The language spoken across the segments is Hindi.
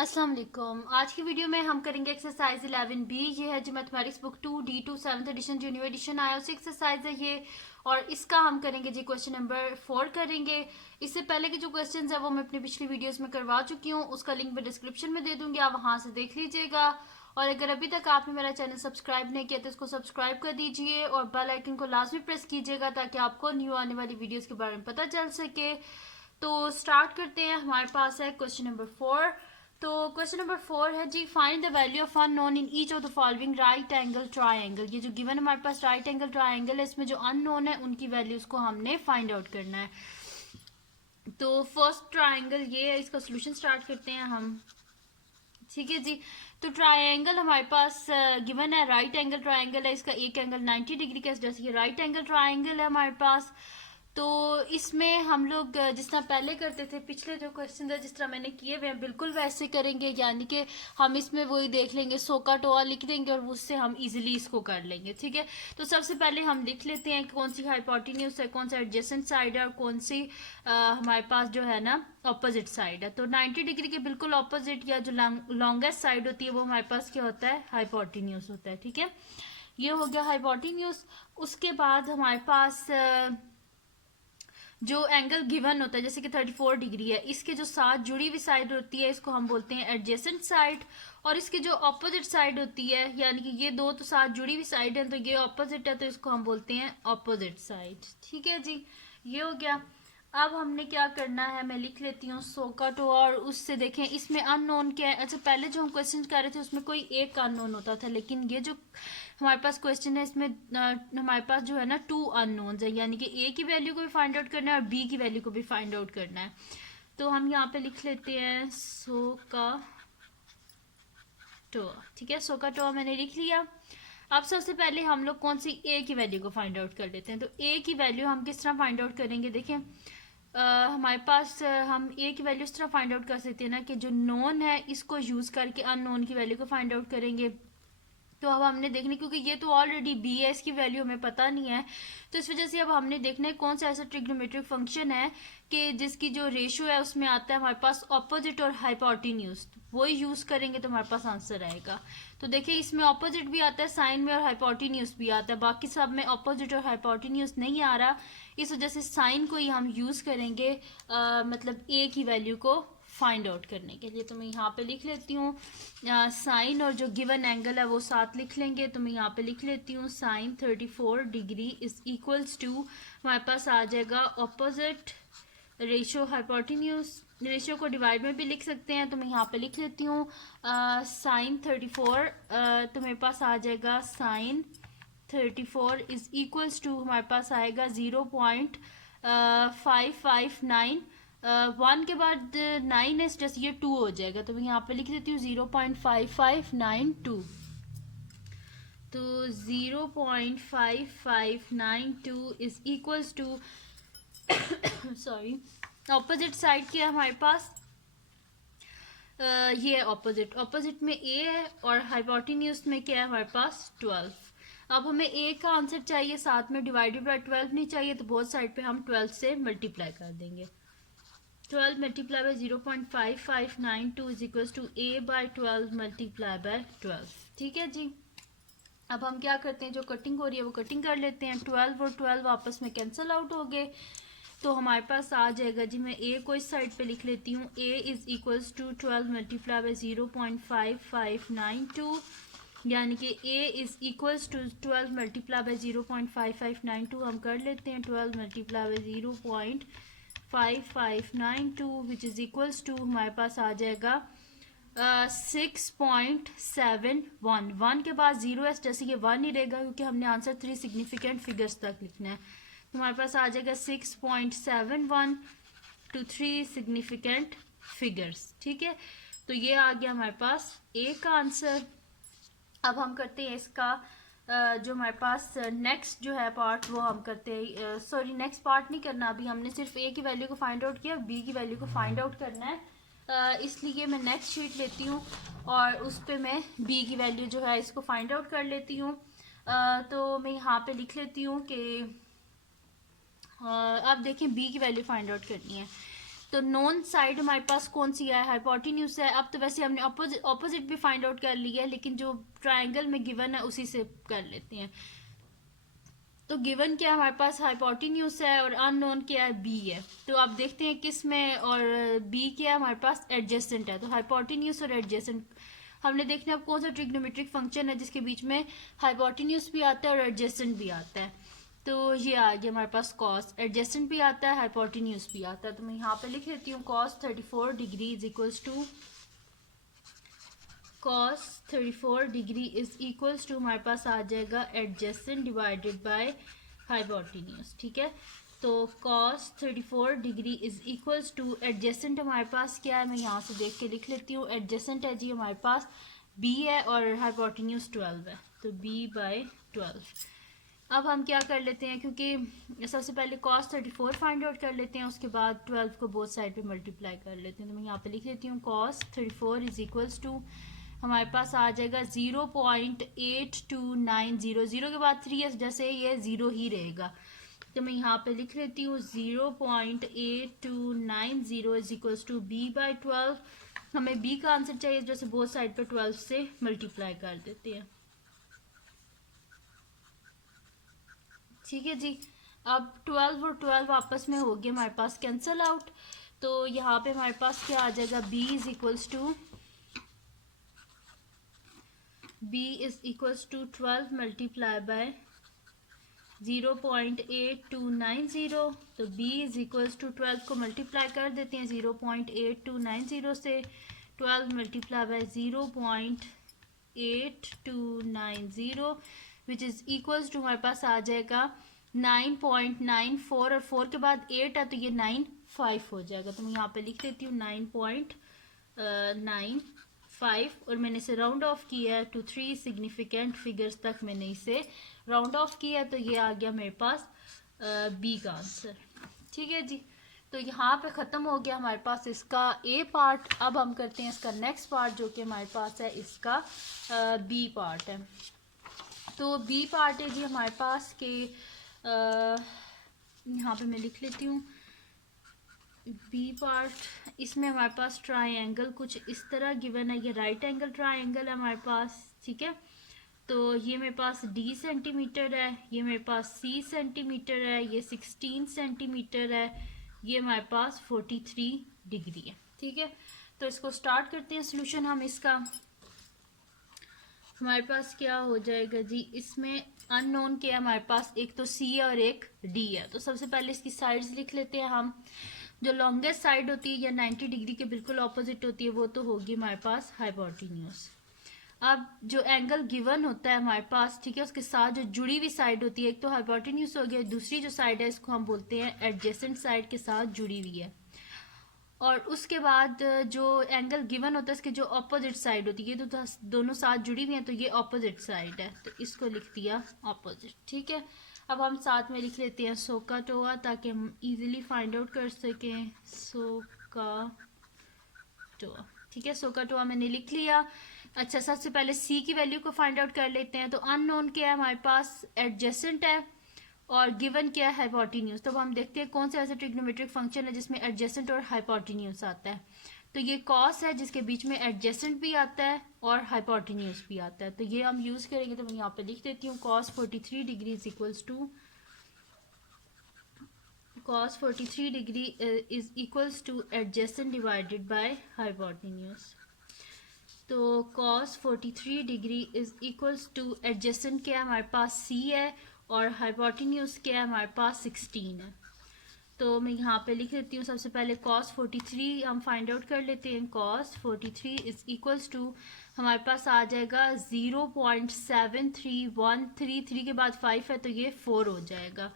अस्सलाम वालेकुम। आज की वीडियो में हम करेंगे एक्सरसाइज 11B। ये है जी mathematics book 2D2 7th edition जो न्यू एडिशन आया उसी एक्सरसाइज है ये। और इसका हम करेंगे जी क्वेश्चन नंबर 4 करेंगे। इससे पहले के जो क्वेश्चन है वो मैं अपनी पिछली वीडियोस में करवा चुकी हूँ, उसका लिंक मैं डिस्क्रिप्शन में दे दूंगी, आप वहां से देख लीजिएगा। और अगर अभी तक आपने मेरा चैनल सब्सक्राइब नहीं किया तो इसको सब्सक्राइब कर दीजिए और बेल आइकन को लाजमी प्रेस कीजिएगा ताकि आपको न्यू आने वाली वीडियोस के बारे में पता चल सके। तो स्टार्ट करते हैं। हमारे पास है क्वेश्चन नंबर 4। तो क्वेश्चन नंबर 4 है जी, find the value of unknown in each of the following right angle triangle. ये जो गिवन हमारे पास राइट एंगल ट्राइंगल है, इसमें जो अननोन है उनकी वैल्यूज को हमने फाइंड आउट करना है। तो फर्स्ट ट्राइंगल ये है, इसका सोल्यूशन स्टार्ट करते हैं हम। ठीक है जी। तो ट्राइंगल हमारे पास गिवन है, राइट एंगल ट्राइंगल है, इसका एक एंगल 90 डिग्री का, जैसे ये राइट एंगल ट्राइंगल है हमारे पास। तो इसमें हम लोग जिस तरह पहले करते थे, पिछले जो क्वेश्चन है जिस तरह मैंने किए हुए हैं बिल्कुल वैसे करेंगे, यानी कि हम इसमें वही देख लेंगे, सो का टोआ लिख देंगे और उससे हम इजीली इसको कर लेंगे। ठीक है, तो सबसे पहले हम लिख लेते हैं कि कौन सी हाइपोटेन्यूज है, कौन सा एडजेसेंट साइड है और कौन सी हमारे पास जो है ना ऑपोजिट साइड है। तो 90 डिग्री के बिल्कुल ऑपोजिट या जो लॉन्गेस्ट साइड होती है वो हमारे पास क्या होता है, हाइपोटेन्यूज होता है। ठीक है, ये हो गया हाइपोटेन्यूज। उसके बाद हमारे पास जो एंगल गिवन होता है जैसे कि 34 डिग्री है, इसके जो साथ जुड़ी हुई साइड होती है इसको हम बोलते हैं एडजेसेंट साइड। और इसकी जो ऑपोजिट साइड होती है, यानी कि ये दो तो साथ जुड़ी हुई साइड है तो ये ऑपोजिट है, तो इसको हम बोलते हैं ऑपोजिट साइड। ठीक है जी, ये हो गया। अब हमने क्या करना है, मैं लिख लेती हूँ सोकाटो। और उससे देखें इसमें अननोन क्या है। अच्छा, पहले जो हम क्वेश्चन कर रहे थे उसमें कोई एक अननोन होता था, लेकिन ये जो हमारे पास क्वेश्चन है इसमें हमारे पास जो है ना 2 अननोन्स है, यानी कि ए की वैल्यू को भी फाइंड आउट करना है और बी की वैल्यू को भी फाइंड आउट करना है। तो हम यहाँ पे लिख लेते हैं सोकाटोआ। ठीक है, सोकाटोआ मैंने लिख लिया। अब सबसे पहले हम लोग कौन सी ए की वैल्यू को फाइंड आउट कर लेते हैं। तो ए की वैल्यू हम किस तरह फाइंड आउट करेंगे, देखें हमारे पास हम ए की वैल्यू इस तरह फाइंड आउट कर सकते हैं ना कि जो नोन है इसको यूज करके अननोन की वैल्यू को फाइंड आउट करेंगे। तो अब हमने देखने, क्योंकि ये तो ऑलरेडी बी है, इसकी वैल्यू हमें पता नहीं है, तो इस वजह से अब हमने देखना है कौन सा ऐसा ट्रिग्नोमेट्रिक फंक्शन है कि जिसकी जो रेशियो है उसमें आता है हमारे पास ऑपोजिट और हाइपोटेन्यूज, वही यूज करेंगे तो हमारे पास आंसर आएगा। तो देखिए इसमें ऑपोजिट भी आता है साइन में और हाइपोटेन्यूज भी आता है, बाकी सब में ऑपोजिट और हाइपोटेन्यूज नहीं आ रहा, इस वजह से साइन को ही हम यूज करेंगे मतलब ए की वैल्यू को फाइंड आउट करने के लिए। तो मैं यहाँ पे लिख लेती हूँ साइन और जो गिवन एंगल है वो साथ लिख लेंगे। तो मैं यहाँ पे लिख लेती हूँ sine 34 degree is equals to, हमारे पास आ जाएगा ऑपोजिट रेशियो हाइपोटेन्यूज, रेशियो को डिवाइड में भी लिख सकते हैं। तो मैं यहाँ पे लिख लेती हूँ साइन 34, तो मेरे पास आ जाएगा साइन 34 इज इक्वल्स टू, हमारे पास आएगा 0.559, 1 के बाद 9 है, जैसे ये 2 हो जाएगा, तो मैं यहाँ पे लिख देती हूँ 0.5592। तो 0.5592 is equals to sorry, opposite side क्या है हमारे पास, ये ऑपोजिट, ऑपोजिट में ए है और हाइपोटेन्यूज में क्या है हमारे पास 12। अब हमें ए का आंसर चाहिए, साथ में डिवाइडेड बाय 12 नहीं चाहिए, तो बोथ साइड पे हम 12 से मल्टीप्लाई कर देंगे। 12 multiply by 0.5592 is equals to a by 12 multiply by 12। ठीक है जी, अब हम क्या करते हैं, जो कटिंग हो रही है वो कटिंग कर लेते हैं। 12 और 12 आपस में कैंसिल आउट हो गए, तो हमारे पास आ जाएगा जी, मैं ए को इस साइड पे लिख लेती हूँ, A is equals to 12 multiply by 0.5592, यानी कि A is equals to 12 multiply by 0.5592 हम कर लेते हैं, 12 multiply by 0.5592 which is equals to, हमारे पास आ जाएगा 6.71। 1 के बाद 0 है, जैसे कि 1 ही रहेगा क्योंकि हमने आंसर 3 सिग्निफिकेंट फिगर्स तक लिखना है। तो हमारे पास आ जाएगा 6.71 टू 3 सिग्निफिकेंट फिगर्स। ठीक है, तो ये आ गया हमारे पास ए का आंसर। अब हम करते हैं इसका जो हमारे पास नेक्स्ट जो है पार्ट वो हम करते हैं, सॉरी नेक्स्ट पार्ट नहीं करना, अभी हमने सिर्फ ए की वैल्यू को फाइंड आउट किया, बी की वैल्यू को फाइंड आउट करना है। इसलिए मैं नेक्स्ट शीट लेती हूँ और उस पर मैं बी की वैल्यू जो है इसको फाइंड आउट कर लेती हूँ। तो मैं यहाँ पे लिख लेती हूँ कि अब देखें बी की वैल्यू फाइंड आउट करनी है। तो नॉन साइड हमारे पास कौन सी है, हाइपोटेन्यूज है। अब तो वैसे हमने ऑपोजिट भी फाइंड आउट कर लिया है, लेकिन जो ट्राइंगल में गिवन है उसी से कर लेते हैं। तो गिवन क्या है हमारे पास, हाइपोटेन्यूज है, और अननोन क्या है, बी है। तो आप देखते हैं किस में, और बी क्या है हमारे पास, एडजेसेंट है। तो हाइपोटेन्यूज और एडजेसेंट हमने देखना है अब कौन सा ट्रिग्नोमेट्रिक फंक्शन है जिसके बीच में हाइपोटेन्यूज भी आता है और एडजेसेंट भी आता है। तो ये आ गया हमारे पास कॉस, एडजेसेंट भी आता है, हाइपोटेन्यूज भी आता है। तो मैं यहाँ पे लिख लेती हूँ cos 34 degree is equals to, cos 34 degree is equals to हमारे पास आ जाएगा एडजेसेंट डिवाइडेड बाय हाइपोटेन्यूज। ठीक है, तो cos 34 degree is equals to adjacent हमारे पास क्या है, मैं यहाँ से देख के लिख लेती हूँ। एडजेसेंट है जी हमारे पास b है और हाइपोटेन्यूज 12 है, तो b बाय 12। अब हम क्या कर लेते हैं, क्योंकि सबसे पहले cos 34 फाइंड आउट कर लेते हैं, उसके बाद 12 को बोथ साइड पे मल्टीप्लाई कर लेते हैं। तो मैं यहाँ पे लिख लेती हूँ cos 34 इज इक्वल्स टू हमारे पास आ जाएगा 0.8290, जीरो के बाद 3 है, जैसे ये जीरो ही रहेगा। तो मैं यहाँ पे लिख लेती हूँ 0.8290 is equals to b by 12। हमें बी का आंसर चाहिए, जैसे बोथ साइड पे 12 से मल्टीप्लाई कर देते हैं। ठीक है जी, अब 12 और 12 आपस में हो गए हमारे पास कैंसल आउट। तो यहाँ पे हमारे पास क्या आ जाएगा, b is equals to, b is equals to 12 multiply by 0.8290। तो b इज इक्वल्स टू 12 को मल्टीप्लाई कर देते हैं 0.8290 से, 12 multiply by 0.8290 which is equals to हमारे पास आ जाएगा 9.94, और 4 के बाद 8 है तो ये 95 हो जाएगा। तो मैं यहाँ पे लिख देती हूँ 9.95, और मैंने इसे राउंड ऑफ किया है टू 3 सिग्निफिकेंट फिगर्स तक मैंने इसे राउंड ऑफ किया, तो ये आ गया मेरे पास बी का आंसर। ठीक है जी, तो यहाँ पे ख़त्म हो गया हमारे पास इसका ए पार्ट। अब हम करते हैं इसका नेक्स्ट पार्ट, जो कि हमारे पास है इसका बी पार्ट है। तो बी पार्ट है जी हमारे पास के यहाँ पे मैं लिख लेती हूँ बी पार्ट। इसमें हमारे पास ट्राइंगल कुछ इस तरह गिवन है, ये राइट एंगल ट्राइंगल है हमारे पास। ठीक है, तो ये मेरे पास d सेंटीमीटर है, ये मेरे पास c सेंटीमीटर है, ये 16 सेंटीमीटर है, ये हमारे पास 43 डिग्री है। ठीक है, तो इसको स्टार्ट करते हैं सोल्यूशन हम इसका। हमारे पास क्या हो जाएगा जी, इसमें अननोन क्या है हमारे पास, एक तो c है और एक d है। तो सबसे पहले इसकी साइड्स लिख लेते हैं हम। जो लॉन्गेस्ट साइड होती है या 90 डिग्री के बिल्कुल ऑपोजिट होती है, वो तो होगी हमारे पास हाइपोटेन्यूज। अब जो एंगल गिवन होता है हमारे पास, ठीक है, उसके साथ जो जुड़ी हुई साइड होती है, एक तो हाइपोटेन्यूज हो गया, दूसरी जो साइड है इसको हम बोलते हैं एडजेसेंट साइड के साथ जुड़ी हुई है। और उसके बाद जो एंगल गिवन होता है इसके जो ऑपोजिट साइड होती है, ये तो दोनों साथ जुड़ी हुई हैं, तो ये ऑपोजिट साइड है, तो इसको लिख दिया ऑपोजिट। ठीक है, अब हम साथ में लिख लेते हैं सोकाटोआ, ताकि हम इजीली फाइंड आउट कर सकें सोकाटोआ। ठीक है, सोकाटोआ मैंने लिख लिया। अच्छा, सबसे पहले c की वैल्यू को फाइंड आउट कर लेते हैं। तो अननोन क्या है हमारे पास, एडजेसेंट है, और गिवन क्या है, हाइपोटेन्यूज। तो हम देखते हैं कौन सा ऐसा ट्रिग्नोमेट्रिक फंक्शन है जिसमें एडजेसेंट और हाइपोटेन्यूज आता है। तो ये कॉस है जिसके बीच में एडजेसेंट भी आता है और हाइपोटेन्यूज भी आता है, तो ये हम यूज करेंगे। तो मैं यहाँ पे लिख देती हूँ cos 43 degree is equals to, cos 43 degree is equals to adjacent divided by hypotenuse. तो cos 43 degree is equals to adjacent क्या है हमारे पास, c है, और हाइपोटेन्यूज क्या है हमारे पास 16 है। तो मैं यहाँ पे लिख लेती हूँ सबसे पहले cos 43 हम फाइंड आउट कर लेते हैं। cos 43 इज इक्वल्स टू हमारे पास आ जाएगा 0.7313, 3 के बाद 5 है तो ये 4 हो जाएगा।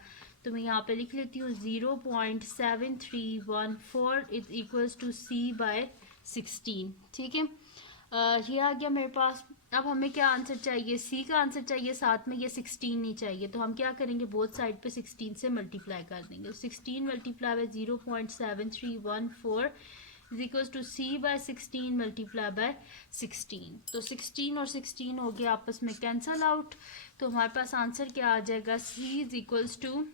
तो मैं यहाँ पे लिख लेती हूँ 0.7314 is equals to c by 16। ठीक है, ये आ गया मेरे पास। अब हमें क्या आंसर चाहिए, c का आंसर चाहिए, साथ में ये 16 नहीं चाहिए। तो हम क्या करेंगे, बोथ साइड पे 16 से मल्टीप्लाई कर देंगे। 16 multiply by 0.7314 is equal to c by 16 multiply by 16। तो 16 और 16 हो गया आपस में कैंसल आउट। तो हमारे पास आंसर क्या आ जाएगा, c is equals to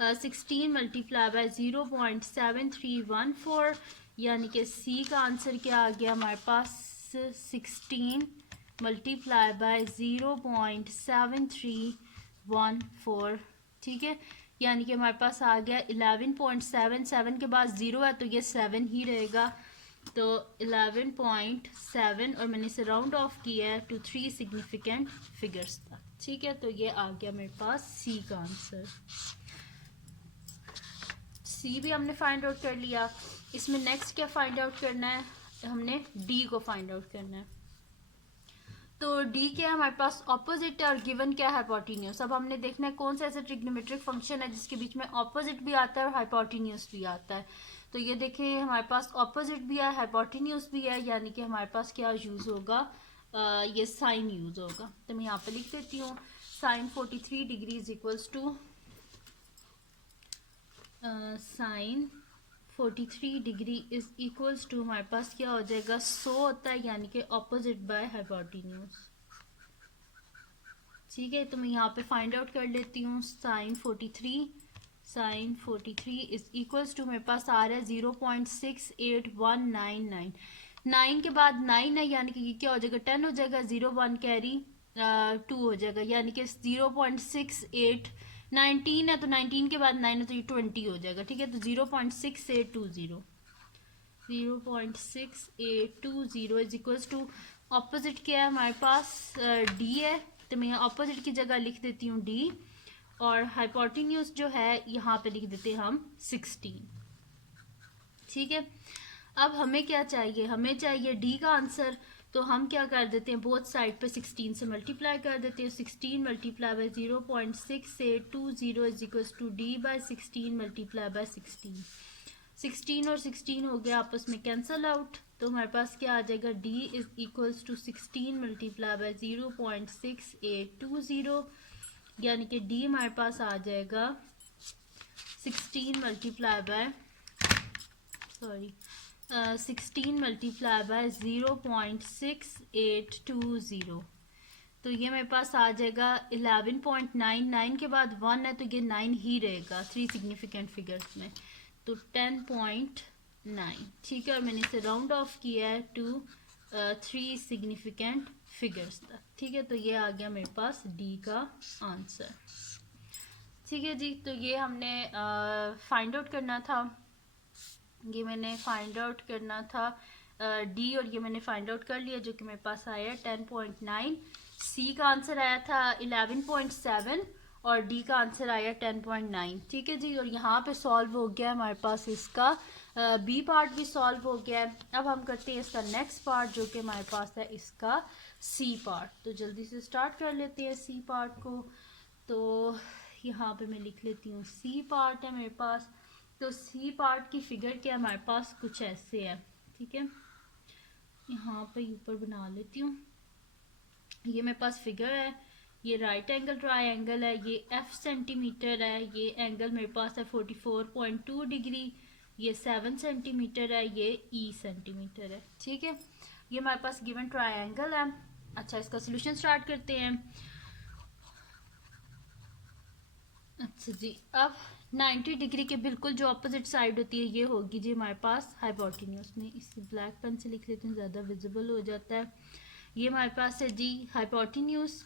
16 multiply by 0.7314, यानी कि सी का आंसर क्या आ गया हमारे पास 16 मल्टीप्लाई बाय 0.7314, ठीक है। यानी कि हमारे पास आ गया 11.77 के बाद 0 है तो ये 7 ही रहेगा, तो 11.7 और मैंने इसे राउंड ऑफ किया है टू 3 सिग्निफिकेंट फिगर्स तक, ठीक है। तो ये आ गया मेरे पास सी का आंसर। सी भी हमने फाइंड आउट कर लिया। इसमें नेक्स्ट क्या फाइंड आउट करना है, हमने डी को फाइंड आउट करना है। तो डी क्या है हमारे पास ऑपोजिट है और गिवन क्या है हाइपोटेन्यूस। अब हमने देखना है कौन सा ऐसा ट्रिग्नोमेट्रिक फंक्शन है जिसके बीच में ऑपोजिट भी आता है और हाइपोटेन्यूस भी आता है। तो ये देखें हमारे पास ऑपोजिट भी है हाइपोटेन्यूस भी है, यानी कि हमारे पास क्या यूज होगा, ये साइन यूज होगा। तो मैं यहाँ पे लिख देती हूँ sine 43 degree is equals to sine 43 degree is equals to हमारे पास क्या हो जाएगा 100 होता है, यानी कि ऑपोजिट बाय हाइपोटेन्यूस, ठीक है। तो मैं यहाँ पे फाइंड आउट कर लेती हूँ साइन 43 इज इक्वल्स टू मेरे पास आ रहा है 0.68199, 9 के बाद 9 है यानी कि ये क्या हो जाएगा 10 हो जाएगा, 0 1 कैरी 2 हो जाएगा, यानी कि 0.68 19 है तो 19 के बाद 9 है तो ये 20 हो जाएगा, ठीक है। तो 0.6820 इज इक्वल्स टू ऑपोजिट क्या है हमारे पास डी है, तो मैं ऑपोजिट की जगह लिख देती हूँ डी, और हाइपोटेन्यूस जो है यहाँ पे लिख देते हैं हम 16, ठीक है। अब हमें क्या चाहिए, हमें चाहिए डी का आंसर, तो हम क्या कर देते हैं बोथ साइड पे 16 से मल्टीप्लाई कर देते हैं। 16 multiply by 0.6820 is equals to d by 16 multiply by 16, 16 और 16 हो गया आपस में कैंसल आउट, तो हमारे पास क्या आ जाएगा d is equals to 16 multiply by 0.6820, यानी कि डी हमारे पास आ जाएगा 16 मल्टीप्लाई बाय 0.6820, तो ये मेरे पास आ जाएगा 11.99 के बाद 1 है तो ये 9 ही रहेगा 3 सिग्निफिकेंट फिगर्स में, तो 10.9, ठीक है। और मैंने इसे राउंड ऑफ किया है टू 3 सिग्निफिकेंट फिगर्स तक, ठीक है। तो ये आ गया मेरे पास डी का आंसर, ठीक है जी। तो ये हमने फाइंड आउट करना था, ये मैंने फाइंड आउट करना था डी, और ये मैंने फाइंड आउट कर लिया जो कि मेरे पास आया 10.9, सी का आंसर आया था 11.7 और डी का आंसर आया 10.9, ठीक है जी। और यहाँ पे सॉल्व हो गया हमारे पास इसका बी पार्ट भी सॉल्व हो गया है। अब हम करते हैं इसका नेक्स्ट पार्ट जो कि हमारे पास है इसका सी पार्ट, तो जल्दी से स्टार्ट कर लेते हैं सी पार्ट को। तो यहाँ पे मैं लिख लेती हूँ सी पार्ट है मेरे पास, तो सी पार्ट की फिगर क्या हमारे पास कुछ ऐसे है, ठीक है। यहाँ पे ऊपर बना लेती हूँ, ये मेरे पास फिगर है, ये राइट एंगल ट्रायंगल है, ये एफ सेंटीमीटर है, ये एंगल मेरे पास है 44.2 डिग्री, ये 7 सेंटीमीटर है, ये ई सेंटीमीटर है, ठीक है। ये हमारे पास गिवन ट्रायंगल है। अच्छा, इसका सोल्यूशन स्टार्ट करते हैं। अच्छा जी, अब 90 डिग्री के बिल्कुल जो अपोजिट साइड होती है ये होगी जी हमारे पास हाइपोटेन्यूस में, इसे ब्लैक पेन से लिख लेते हैं ज़्यादा विजिबल हो जाता है। ये हमारे पास है जी हाइपोटेन्यूस।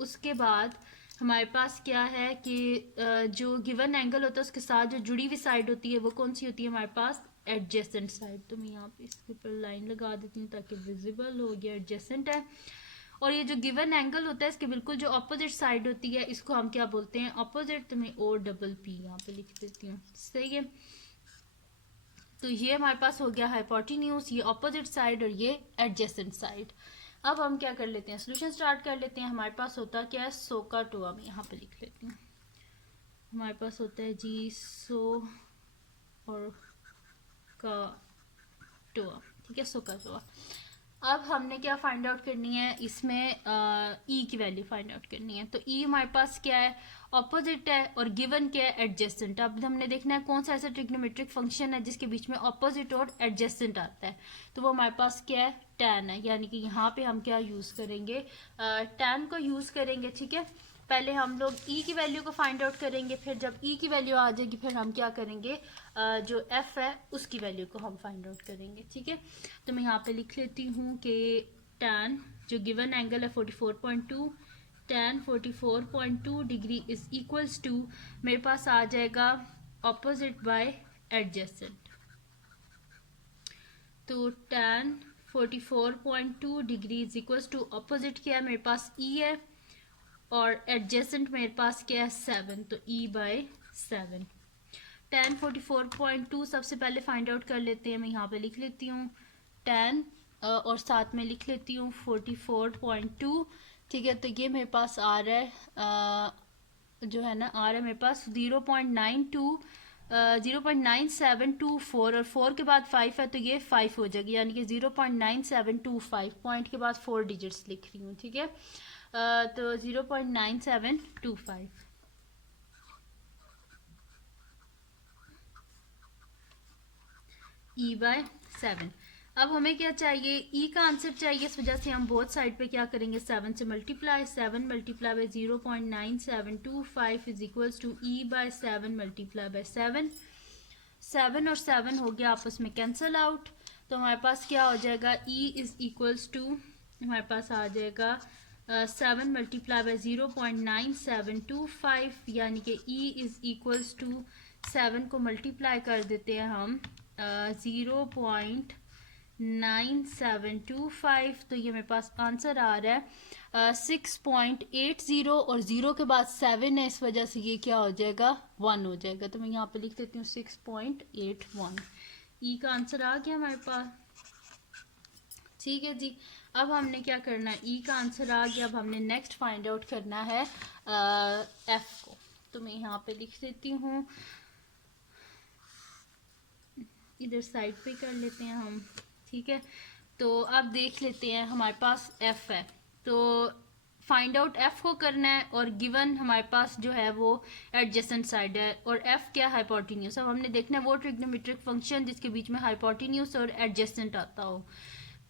उसके बाद हमारे पास क्या है कि जो गिवन एंगल होता है उसके साथ जो जुड़ी हुई साइड होती है वो कौन सी होती है हमारे पास एडजेसेंट साइड, तो मैं यहाँ पे इसके ऊपर लाइन लगा देती हूँ ताकि विजिबल हो गया, एडजेसेंट है। और ये जो गिवन एंगल होता है इसके बिल्कुल जो अपोजिट साइड होती है इसको हम क्या बोलते हैं अपोजिट, तो मैं ओ डबल पी यहाँ पे लिख देती हूँ, सही है। तो ये हमारे पास हो गया हाइपोटेन्यूस, ये अपोजिट साइड और ये एडजेसेंट साइड। अब हम क्या कर लेते हैं सोल्यूशन स्टार्ट कर लेते हैं। हमारे पास होता क्या है सो का टोआ, मैं यहाँ पे लिख लेती हूँ। हमारे पास होता है जी सो और का टोआ, ठीक है, सो का टोआ। अब हमने क्या फाइंड आउट करनी है इसमें ई की वैल्यू फाइंड आउट करनी है। तो ई हमारे पास क्या है ऑपोजिट है और गिवन क्या है एडजेसेंट। अब हमने देखना है कौन सा ऐसा ट्रिग्नोमेट्रिक फंक्शन है जिसके बीच में ऑपोजिट और एडजेसेंट आता है, तो वो हमारे पास क्या है tan है, यानी कि यहाँ पे हम क्या यूज़ करेंगे tan को यूज़ करेंगे, ठीक है। पहले हम लोग ई की वैल्यू को फाइंड आउट करेंगे, फिर जब ई की वैल्यू आ जाएगी फिर हम क्या करेंगे, जो एफ है उसकी वैल्यू को हम फाइंड आउट करेंगे। ठीक है, तो मैं यहाँ पे लिख लेती हूँ कि tan जो गिवन एंगल है 44.2, tan 44.2 degree is equals to, मेरे पास आ जाएगा ऑपोजिट बाय एडजेसेंट। तो tan 44.2 degree is equals to opposite क्या है मेरे पास ई है, और एडजेसेंट मेरे पास क्या है 7, तो e बाय 7। tan 44.2 सबसे पहले फाइंड आउट कर लेते हैं, मैं यहाँ पे लिख लेती हूँ tan और साथ में लिख लेती हूँ 44.2। ठीक है, तो ये मेरे पास आ रहा है जो है ना, आ रहा है मेरे पास 0.9724, और 4 के बाद 5 है तो ये 5 हो जाएगी, यानी कि 0.9725, पॉइंट के बाद 4 डिजिट्स लिख रही हूँ। ठीक है, तो 0.9725 ई बाय 7। अब हमें क्या चाहिए, ई का आंसर चाहिए, इस वजह से हम बोथ साइड पे क्या करेंगे, 7 से multiply, 7 multiply by 0.9725 is equals to e by 7 multiply by 7। 7 और 7 हो गया आपस में कैंसल आउट, तो हमारे पास क्या हो जाएगा, ई इज इक्वल्स टू हमारे पास आ जाएगा 7 मल्टीप्लाई बाय 0.9725, यानी कि ई इज इक्वल्स टू 7 को मल्टीप्लाई कर देते हैं हम 0.9725, तो ये मेरे पास आंसर आ रहा है 6.80, और 0 के बाद 7 है, इस वजह से ये क्या हो जाएगा 1 हो जाएगा, तो मैं यहाँ पे लिख देती हूँ 6.81। ई का आंसर आ गया हमारे पास। ठीक है जी, अब हमने क्या करना है, ई का आंसर आ गया, अब हमने नेक्स्ट फाइंड आउट करना है एफ को, तो मैं यहाँ पे लिख देती हूँ, इधर साइड पे कर लेते हैं हम। ठीक है, तो अब देख लेते हैं, हमारे पास एफ है, तो फाइंड आउट एफ को करना है, और गिवन हमारे पास जो है वो एडजेसेंट साइड है, और एफ क्या है, हाइपोटेन्यूज। अब हमने देखना है वो ट्रिग्नोमेट्रिक फंक्शन जिसके बीच में हाइपोटेन्यूज और एडजेसेंट आता हो,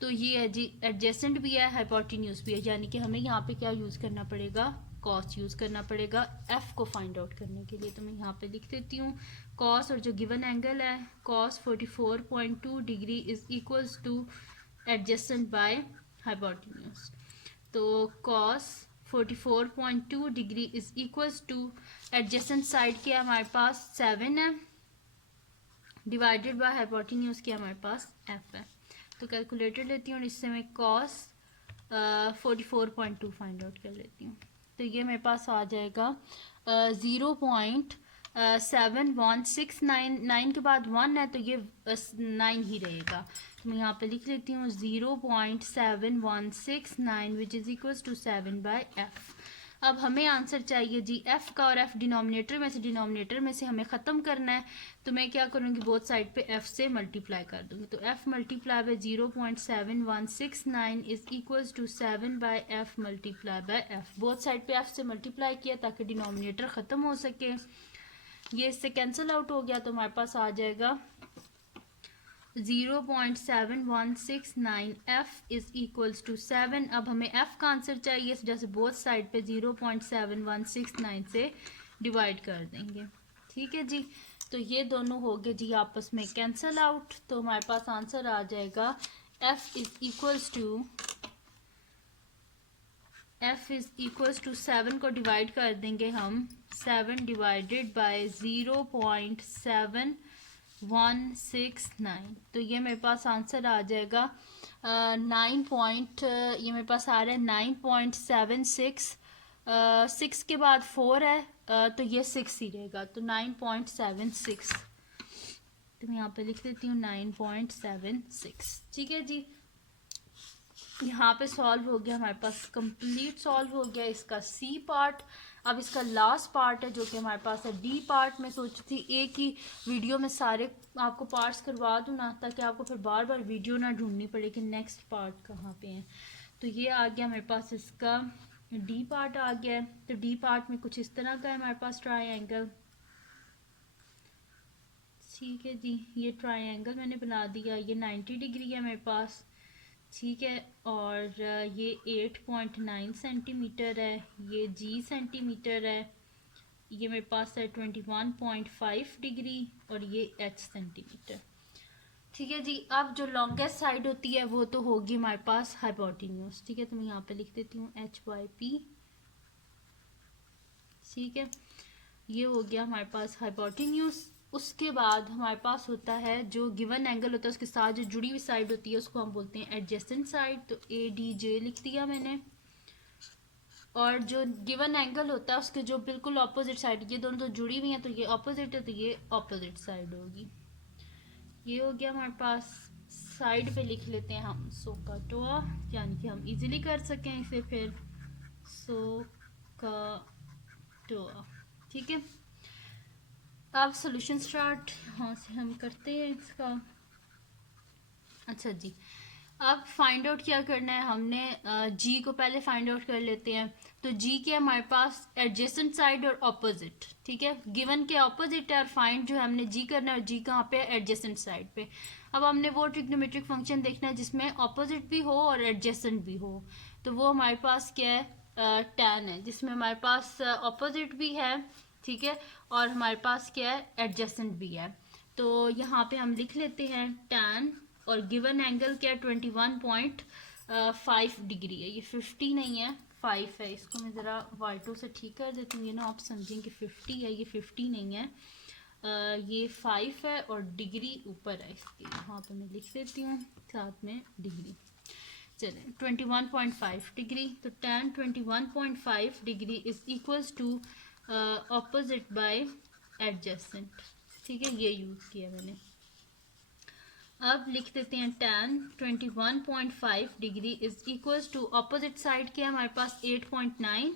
तो ये है जी, एडजेसेंट भी है हाइपोटेन्यूज भी है, यानी कि हमें यहाँ पे क्या यूज़ करना पड़ेगा, कॉस यूज़ करना पड़ेगा एफ को फाइंड आउट करने के लिए। तो मैं यहाँ पे लिख देती हूँ कॉस, और जो गिवन एंगल है cos 44.2 degree is equals to adjacent by hypotenuse. तो cos 44.2 degree is equals to adjacent side के हमारे पास 7 है, डिवाइडेड बाय हाइपोटेन्यूज के हमारे पास एफ है। तो कैलकुलेटर लेती हूँ और इससे मैं कॉस 44.2 फाइंड आउट कर लेती हूँ, तो ये मेरे पास आ जाएगा 0.7169, 9 के बाद 1 है तो ये 9 ही रहेगा, तो मैं यहाँ पे लिख लेती हूँ 0.7169 which is equals to 7 by f. अब हमें आंसर चाहिए जी एफ का, और एफ डिनोमिनेटर में से हमें ख़त्म करना है, तो मैं क्या करूँगी, बोथ साइड पे एफ से मल्टीप्लाई कर दूँगी, तो f multiply by 0.7169 is equals to 7 by f multiply by f. Both side पे एफ से मल्टीप्लाई किया ताकि डिनोमिनेटर ख़त्म हो सके, ये इससे कैंसिल आउट हो गया, तो हमारे पास आ जाएगा 0.7169 f इज इक्वल्स टू 7। अब हमें f का आंसर चाहिए, जैसे बोथ साइड पे 0.7169 से डिवाइड कर देंगे। ठीक है जी, तो ये दोनों हो गए जी आपस में कैंसिल आउट, तो हमारे पास आंसर आ जाएगा f इज इक्वल्स टू 7 को डिवाइड कर देंगे हम, 7 डिवाइडेड बाय 0.7169, तो ये मेरे पास आंसर आ जाएगा 9 ये मेरे पास आ रहा है 9.76, 6 के बाद 4 है तो ये 6 ही रहेगा, तो 9.76, तो मैं यहाँ पे लिख देती हूँ 9.76। ठीक है जी, यहाँ पे सॉल्व हो गया हमारे पास, कंप्लीट सॉल्व हो गया इसका सी पार्ट। अब इसका लास्ट पार्ट है जो कि हमारे पास है डी पार्ट। मैं सोची थी एक ही वीडियो में सारे आपको पार्ट्स करवा दूँ ना, ताकि आपको फिर बार बार वीडियो ना ढूंढनी पड़े कि नेक्स्ट पार्ट कहाँ पे है। तो ये आ गया मेरे पास, इसका डी पार्ट आ गया है। तो डी पार्ट में कुछ इस तरह का है हमारे पास ट्रायंगल। ठीक है जी, ये ट्रायंगल मैंने बना दिया, ये 90 डिग्री है मेरे पास। ठीक है। और ये 8.9 सेंटीमीटर है, ये जी सेंटीमीटर है, ये मेरे पास है 21.5 डिग्री और ये एच सेंटीमीटर। ठीक है जी। अब जो लॉन्गेस्ट साइड होती है वो तो होगी हमारे पास हाइपोटेन्यूज। ठीक है, तो मैं यहाँ पे लिख देती हूँ HYP। ठीक है, ये हो गया हमारे पास हाइपोटेन्यूज। उसके बाद हमारे पास होता है जो गिवन एंगल होता है उसके साथ जो जुड़ी हुई साइड होती है उसको हम बोलते हैं एडजेसेंट साइड। तो ADJ लिख दिया मैंने। और जो गिवन एंगल होता है उसके जो बिल्कुल ऑपोजिट साइड, ये दोनों तो जुड़ी हुई हैं तो ये ऑपोजिट है, तो ये ऑपोजिट साइड होगी। ये हो गया हमारे पास। साइड पे लिख लेते हैं हम सोकाटोआ, यानी कि हम इजीली कर सकें इसे फिर सोकाटोआ। ठीक है, अब सॉल्यूशन स्टार्ट यहाँ से हम करते हैं इसका। अच्छा जी, अब फाइंड आउट क्या करना है हमने, जी को पहले फाइंड आउट कर लेते हैं। तो जी के हमारे पास एडजेसेंट साइड और ऑपोजिट। ठीक है, गिवन के ऑपोजिट है और फाइंड जो है हमने जी करना है और जी कहाँ पे है, एडजेसेंट साइड पे। अब हमने वो ट्रिग्नोमेट्रिक फंक्शन देखना है जिसमें ऑपोजिट भी हो और एडजेसेंट भी हो। तो वो हमारे पास क्या है, tan है, जिसमें हमारे पास ऑपोजिट भी है। ठीक है, और हमारे पास क्या है, एडजेसेंट भी है। तो यहाँ पे हम लिख लेते हैं tan, और गिवन एंगल क्या है, 21.5 डिग्री है। ये 50 नहीं है, 5 है। इसको मैं ज़रा वाइटो से ठीक कर देती हूँ, ये ना आप समझें कि 50 है, ये 50 नहीं है। ये 5 है और डिग्री ऊपर है इसके, यहाँ पे मैं लिख देती हूँ साथ में डिग्री। चलें, 21.5 डिग्री। तो tan 21.5 degree is equals to opposite by adjacent. ठीक है, ये यूज़ किया मैंने। अब लिख देते हैं tan 21.5 degree is equals to opposite side क्या है हमारे पास 8.9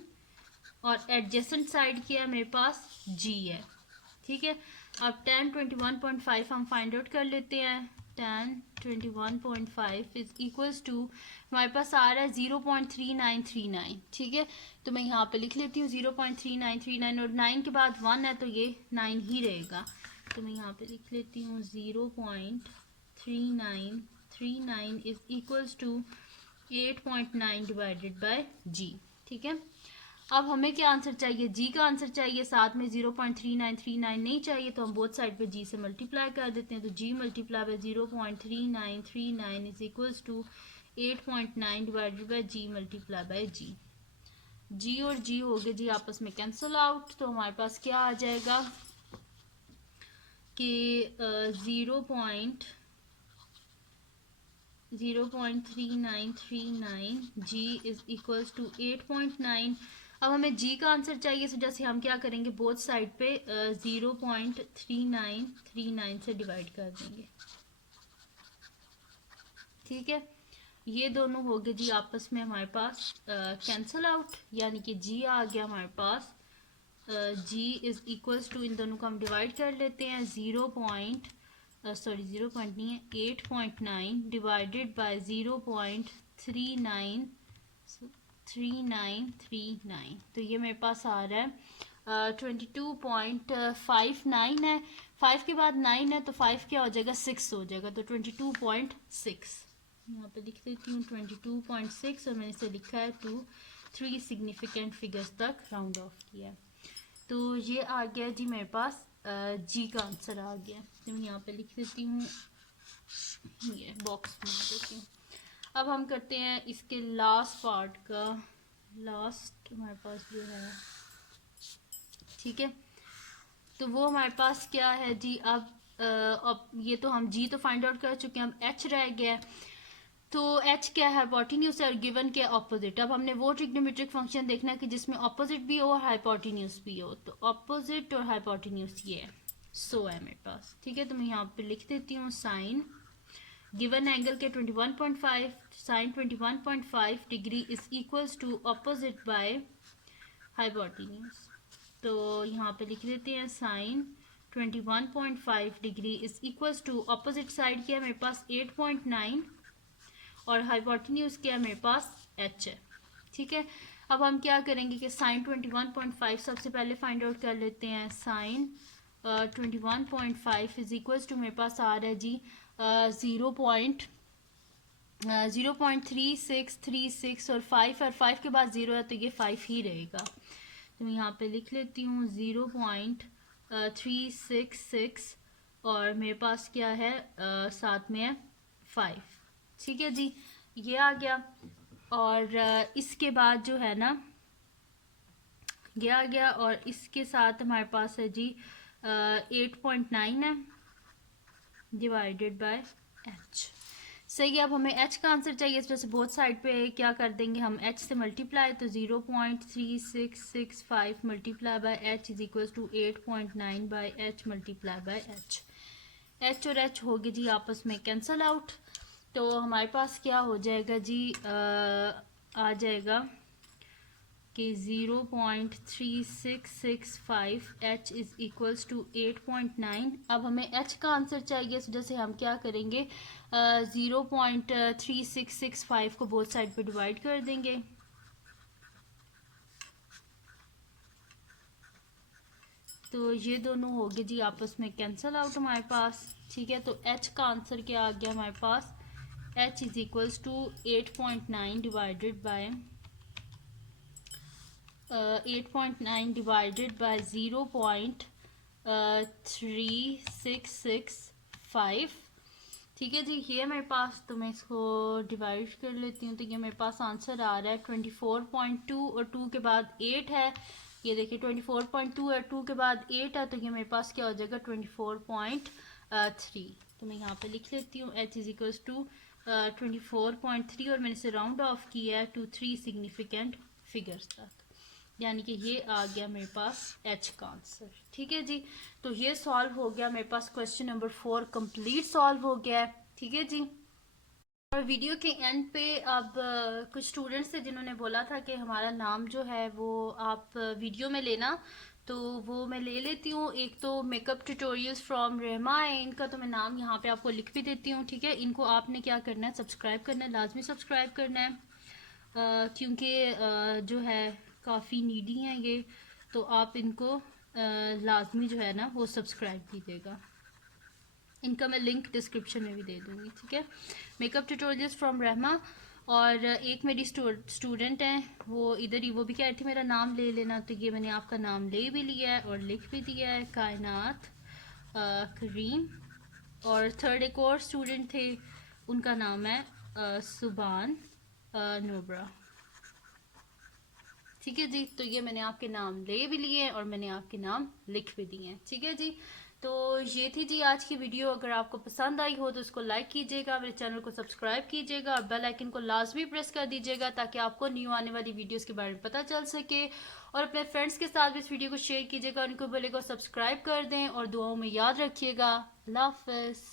और एडजेसेंट साइड क्या है मेरे पास g है। ठीक है, अब tan 21.5 हम फाइंड आउट कर लेते हैं। tan 21.5 इज इक्वल्स टू हमारे पास आ रहा है 0.3939। ठीक है, तो मैं यहाँ पे लिख लेती हूँ 0.3939 और 9 के बाद 1 है तो ये 9 ही रहेगा। तो मैं यहाँ पे लिख लेती हूँ 0.3939 is equals to 8.9 divided by G. ठीक है, अब हमें क्या आंसर चाहिए, जी का आंसर चाहिए, साथ में 0.3939 नहीं चाहिए, तो हम बोथ साइड पे जी से मल्टीप्लाई कर देते हैं। तो G multiply by 0.3939 is equals to 8.9 divided by G multiply by G. G और जी हो गए जी आपस में कैंसिल आउट। तो हमारे पास क्या आ जाएगा कि 0.3939 जी इज इक्वल्स टू 8.9। अब हमें जी का आंसर चाहिए, तो जैसे हम क्या करेंगे, बोथ साइड पे 0.3939 से डिवाइड कर देंगे। ठीक है, ये दोनों हो गए जी आपस में हमारे पास कैंसल आउट, यानी कि जी आ गया हमारे पास। जी इज इक्वल्स टू, इन दोनों को हम डिवाइड कर लेते हैं, 0 पॉइंट नहीं है, 8.9 डिवाइडेड बाय 0.3939। तो ये मेरे पास आ रहा है 22.59 है। 5 के बाद 9 है तो 5 क्या हो जाएगा, 6 हो जाएगा। तो 22.6 यहाँ पे लिख देती हूँ 22.6, और मैंने इसे लिखा है 3 सिग्निफिकेंट फिगर्स तक राउंड ऑफ किया है। तो ये आ गया जी मेरे पास जी का आंसर आ गया। तो मैं यहाँ पे लिख देती हूँ, ये बॉक्स बना देती हूँ। अब हम करते हैं इसके लास्ट पार्ट का, लास्ट हमारे पास जो है। ठीक है, तो वो हमारे पास क्या है जी, अब ये तो हम जी तो फाइंड आउट कर चुके हैं, अब एच रह गया है। तो एच क्या है, हाइपोटेन्यूज और गिवन के ऑपोजिट। अब हमने वो ट्रिग्नोमेट्रिक फंक्शन देखना है कि जिसमें ऑपोजिट भी हो और हाइपोटेन्यूज भी हो। तो ऑपोजिट और हाइपोटेन्यूज ये है, सो है मेरे पास। ठीक है, तो मैं यहाँ पे लिख देती हूँ साइन गिवन एंगल के 21.5 sine 21.5 degree is equals to opposite by hypotenuse. तो यहाँ पे लिख देते हैं sine 21.5 degree is equals to opposite side क्या है मेरे पास 8.9 और हाइपोटेन्यूज क्या है मेरे पास h है। ठीक है, अब हम क्या करेंगे कि साइन 21.5 सबसे पहले फाइंड आउट कर लेते हैं। साइन 21.5 इज इक्वल्स टू मेरे पास आ रहा है जी 0.3939। 0.3636 और 5 के बाद 0 है तो ये 5 ही रहेगा। तो मैं यहाँ पे लिख लेती हूँ 0.366 और मेरे पास क्या है साथ में है 5। ठीक है जी, ये आ गया। और इसके बाद जो है ना ये आ गया, और इसके साथ हमारे पास है जी 8.9 है डिवाइडेड बाय एच। सही है। अब हमें एच का आंसर चाहिए, इस वजह से बोथ साइड पे क्या कर देंगे हम, एच से मल्टीप्लाई, तो 0.3665 multiply by h is equal to 8.9 by h multiply by h. H और एच हो गए जी आपस में कैंसल आउट। तो हमारे पास क्या हो जाएगा जी, आ जाएगा कि 0.3665 एच इज इक्वल्स टू 8.9। अब हमें एच का आंसर चाहिए, इस वजह से हम क्या करेंगे 0.3665 को बोथ साइड पे डिवाइड कर देंगे। तो ये दोनों हो गए जी आपस में कैंसल आउट हमारे पास। ठीक है, तो एच का आंसर क्या आ गया हमारे पास, H is equals to 8.9 divided by 8.9 divided by 0.3665। ठीक है जी, ये मेरे पास, तो मैं इसको डिवाइड कर लेती हूँ। तो ये मेरे पास आंसर आ रहा है 24.2 और 2 के बाद 8 है। ये देखिए 24.2 है, 2 के बाद 8 है, तो ये मेरे पास क्या हो जाएगा 24.3। तो मैं यहाँ पे लिख लेती हूँ h इज इक्वल्स टू 24.3 और मैंने इसे राउंड ऑफ किया है टू 3 सिग्निफिकेंट फिगर्स तक, यानी कि ये आ गया मेरे पास एच का आंसर। ठीक है जी, तो ये सॉल्व हो गया मेरे पास, क्वेश्चन नंबर 4 कंप्लीट सॉल्व हो गया है। ठीक है जी, और वीडियो के एंड पे अब कुछ स्टूडेंट्स थे जिन्होंने बोला था कि हमारा नाम जो है वो आप वीडियो में लेना, तो वो मैं ले लेती हूँ। एक तो मेकअप ट्यूटोरियल्स फ्रॉम रहमा है, इनका तो मैं नाम यहाँ पे आपको लिख भी देती हूँ। ठीक है, इनको आपने क्या करना है, सब्सक्राइब करना है, लाजमी सब्सक्राइब करना है, क्योंकि जो है काफ़ी नीडी हैं ये, तो आप इनको लाजमी जो है ना वो सब्सक्राइब कीजिएगा। इनका मैं लिंक डिस्क्रिप्शन में भी दे दूँगी। ठीक है, मेकअप ट्यूटोरियल्स फ्रॉम रहमा। और एक मेरी स्टूडेंट हैं, वो इधर ही, वो भी कह रही थी मेरा नाम ले लेना, तो ये मैंने आपका नाम ले भी लिया है और लिख भी दिया है, कायनात करीम। और थर्ड एक और स्टूडेंट थे, उनका नाम है सुबान नोबरा। ठीक है जी, तो ये मैंने आपके नाम ले भी लिए हैं और मैंने आपके नाम लिख भी दिए हैं। ठीक है जी, तो ये थी जी आज की वीडियो। अगर आपको पसंद आई हो तो इसको लाइक कीजिएगा, मेरे चैनल को सब्सक्राइब कीजिएगा और बेल आइकन को लाजमी प्रेस कर दीजिएगा ताकि आपको न्यू आने वाली वीडियोस के बारे में पता चल सके। और अपने फ्रेंड्स के साथ भी इस वीडियो को शेयर कीजिएगा, उनको बोलेगा सब्सक्राइब कर दें और दुआओं में याद रखिएगा। अल्लाह हाफ़िज़।